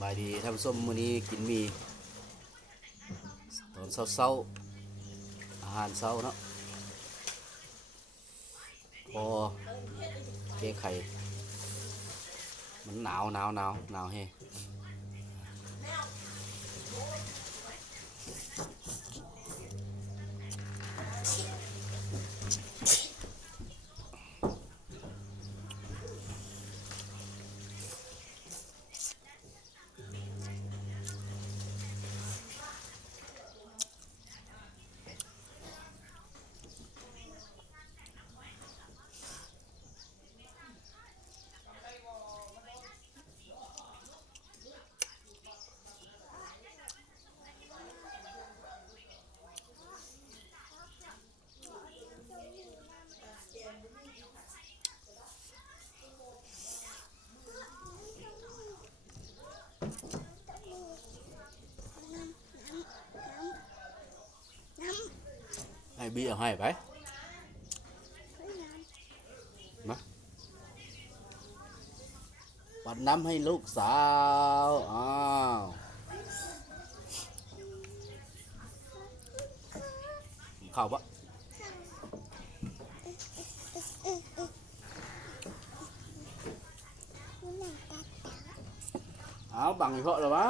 บายดีท่านผู้ชมมื้อนี้กินหมีตอนเช้าๆอาหารเช้าเนาะพอแก้ไขมันหนาวแฮงให้บี้เอาให้ไปมาปัดน้ำให้ลูกสาวอ้าวข้าวปะเอาบังเพราะหรอวะ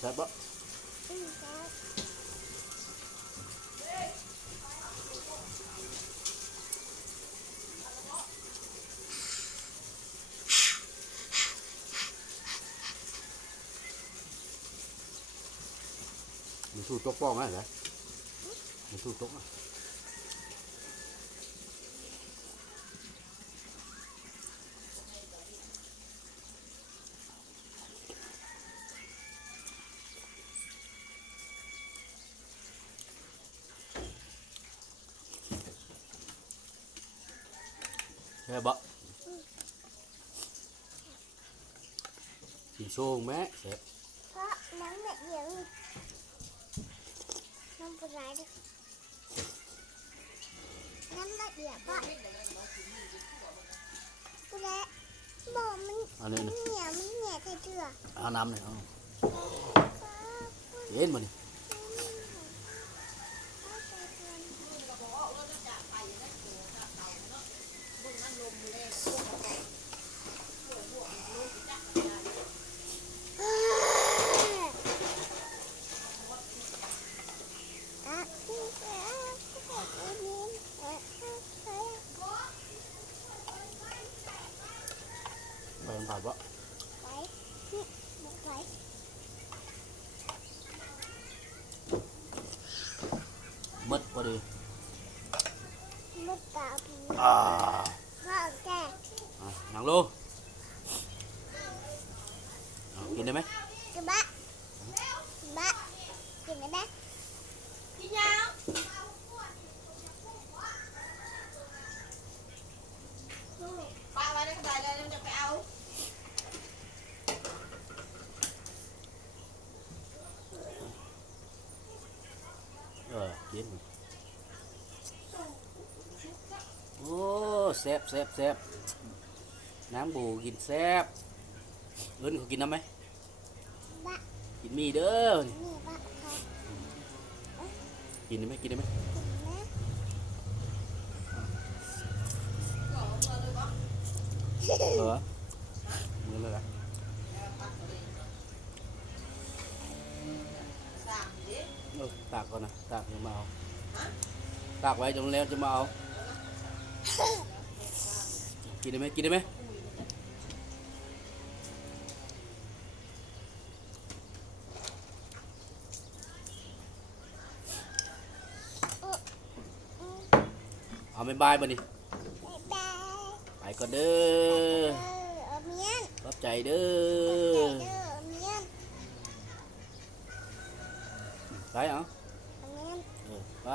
แซ่บปะมันสู้ตกป้องไงเหรอมันสู้ตกอ่ะแซ่บปะกินโชว์แม่แซ่บเพราะน้ำแบบเดียวน้ำปลาดิน้ำละเอียดป่ะกูแล้วบอกมันเหนียวใส่เกลือเอาน้ำเลยเอาเย็นมาดิไปมันผัดปะมัดพอดีมัดตาผีอ่าข้าวแก่นั่งลงกินได้ไหมกินบะกินได้ไหมกินยังปากอะไรได้ก็ได้เลยมันจะไปเอากินโอ้แซ่บน้ำบูกินแซ่บเอิ้นเขากินน้ำไหมกินมีเด้อกินได้ไหมเหรอมือเลยละตากก่อนนะตากจะมาเอาตากไว้จนแล้วจะมาเอากินได้ไหมเอาไม่บายบ่นี่ไปก่อนเด้อขอบใจเด้อ ไปเอา อันนี้ ไป